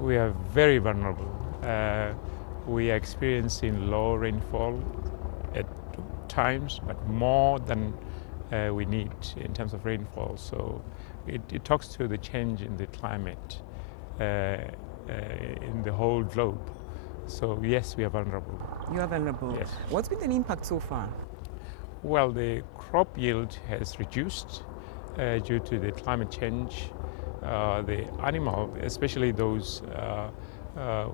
We are very vulnerable. We are experiencing low rainfall at times, but more than we need in terms of rainfall. So it talks to the change in the climate in the whole globe. So yes, we are vulnerable. You are vulnerable. Yes. What's been the impact so far? Well, the crop yield has reduced due to the climate change. The animal, especially those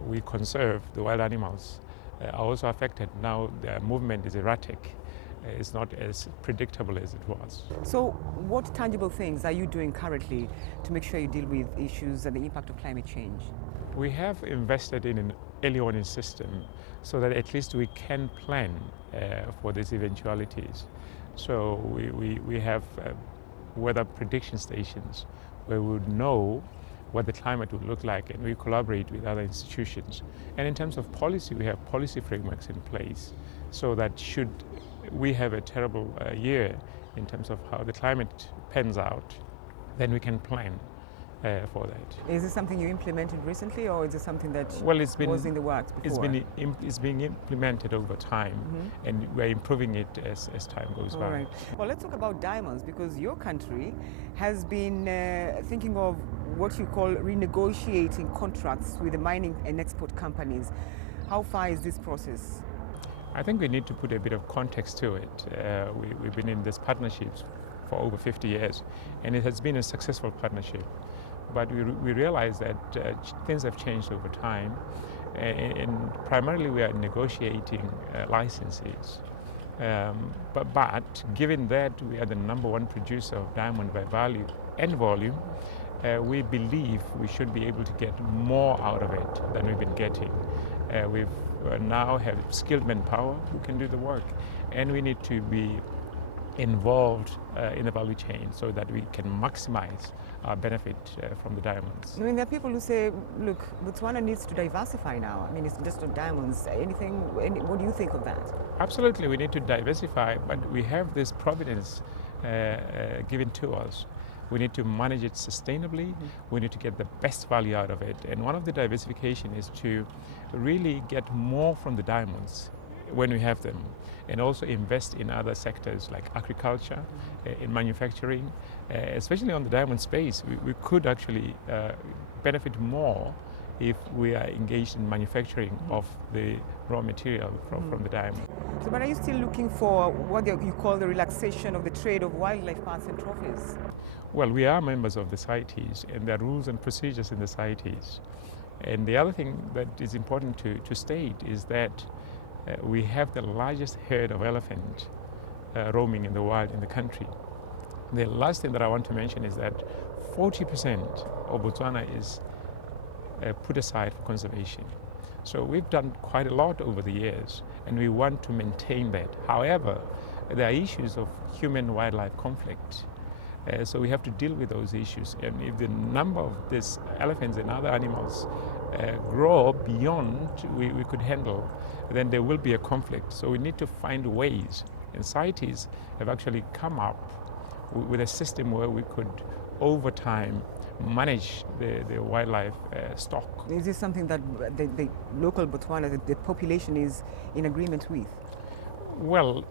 we conserve, the wild animals, are also affected. Now their movement is erratic. It's not as predictable as it was. So what tangible things are you doing currently to make sure you deal with issues and the impact of climate change? We have invested in an early warning system so that at least we can plan for these eventualities. So we have weather prediction stations where we would know what the climate would look like, and we collaborate with other institutions. And in terms of policy, we have policy frameworks in place so that should we have a terrible year in terms of how the climate pans out, then we can plan for that. Is this something you implemented recently, or is it something that was in the works before? It's being implemented over time, and we're improving it as time goes by. Right. Well, let's talk about diamonds, because your country has been thinking of what you call renegotiating contracts with the mining and export companies. How far is this process? I think we need to put a bit of context to it. We've been in these partnerships for over 50 years, and it has been a successful partnership. But we realize that things have changed over time, and primarily we are negotiating licenses. But given that we are the #1 producer of diamond by value and volume, we believe we should be able to get more out of it than we've been getting. We now have skilled manpower who can do the work, and we need to be involved in the value chain so that we can maximize our benefit from the diamonds. I mean, there are people who say, look, Botswana needs to diversify now. I mean, it's just not diamonds. What do you think of that? Absolutely, we need to diversify, but we have this providence given to us. We need to manage it sustainably. We need to get the best value out of it. And one of the diversification is to really get more from the diamonds when we have them, and also invest in other sectors like agriculture, in manufacturing, especially on the diamond space. We could actually benefit more if we are engaged in manufacturing of the raw material from the diamond. So, but are you still looking for what you call the relaxation of the trade of wildlife parts and trophies? Well, we are members of the CITES, and there are rules and procedures in the CITES. And the other thing that is important to state is that we have the largest herd of elephant roaming in the wild in the country. The last thing that I want to mention is that 40% of Botswana is put aside for conservation. So we've done quite a lot over the years, and we want to maintain that. However, there are issues of human-wildlife conflict. So we have to deal with those issues. And if the number of these elephants and other animals grow beyond we could handle, then there will be a conflict. So we need to find ways. And CITES have actually come up with a system where we could, over time, manage the wildlife stock. Is this something that the local Botswana, the population is in agreement with? Well,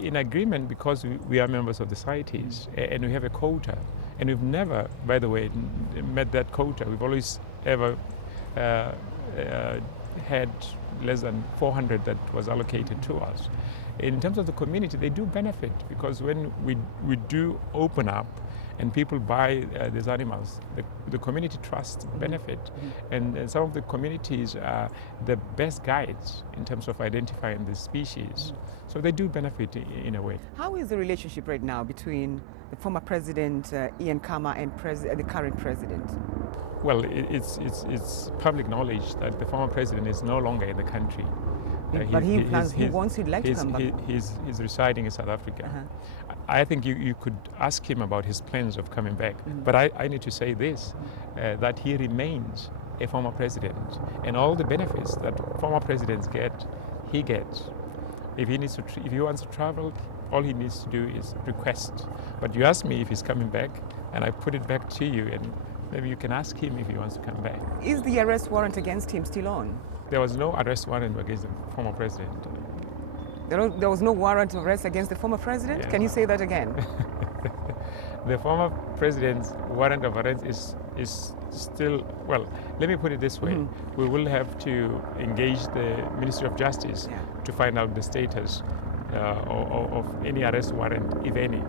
in agreement because we are members of the CITES and we have a quota. And we've never, by the way, met that quota. We've always ever had less than 400 that was allocated to us. In terms of the community, they do benefit because when we do open up and people buy these animals, the community trusts benefit. And some of the communities are the best guides in terms of identifying the species. So they do benefit in a way. How is the relationship right now between the former president, Ian Khama, and the current president? Well, it's public knowledge that the former president is no longer in the country. But he wants he'd like to come back. He's residing in South Africa. I think you could ask him about his plans of coming back. But I need to say this, that he remains a former president, and all the benefits that former presidents get, he gets. If he wants to travel, all he needs to do is request. But you asked me if he's coming back, and I put it back to you, and Maybe you can ask him if he wants to come back. Is the arrest warrant against him still on? There was no arrest warrant against the former president. There was no warrant of arrest against the former president? Yes. Can you say that again? The former president's warrant of arrest is still, well, let me put it this way. Mm-hmm. We will have to engage the Ministry of Justice Yeah. to find out the status of any arrest warrant, if any.